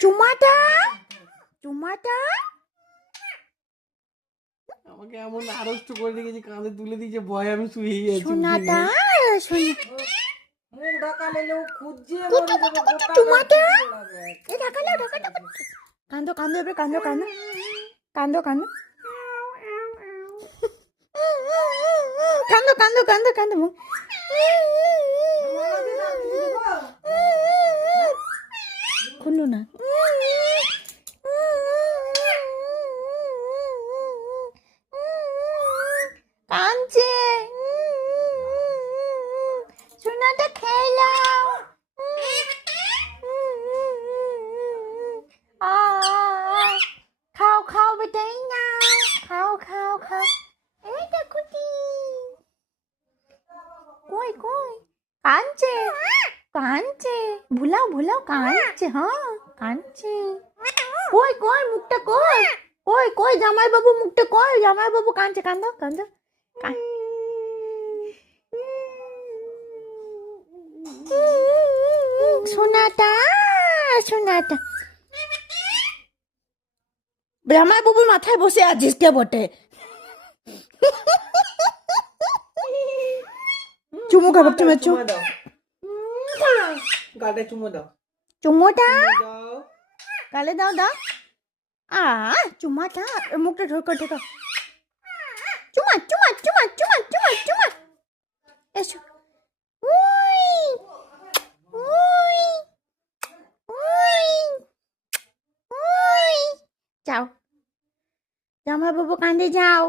চুমাটা চুমাটা আমাকে এমন আড়ষ্ট করে রেখেছে, কাঁধে তুলে দিয়েছে, ভয় আমি শুয়েই আছি। সোনাটা সোনা মুখ ঢাকালে লোক খুঁজছে কুচু কুচু কুচু চুমাটা এ ঢাকালো ঢাকালো কান্দো কান্দো এবার কান্দো কান্দো কান্দো কান্দো কান্দো কান্দো কান্দো কান্দো মুখ খুললো না কাঁদছে সোনাটা খেলাও খাও খাও বেটা এই নাও খাও খাও খাও এই দেখুটি কই কই কাঁদছে কাঁদছে ভুলাও ভুলাও কাঁদছে হ্যাঁ কাঁদছে কই কই মুখটা কই কই কই জামাই বাবু মুখটা কই জামাই বাবু কাঁদছে কান্দো কান্দো সোনাটা সোনাটা জামাই বাবুর মাথায় বসে আছিস কে বটে চুমু খাবার চুমু চুমু দাও গালে চুমো দাও চুমুটা দাও গালে দাও দাও চুমাটা মুখটা ঢোকা ঢোকা চুমা চুমা চুমা চুমা চুমা চুমা এসো উই উই উই উই যাও জামা বাবু কাঁদে যাও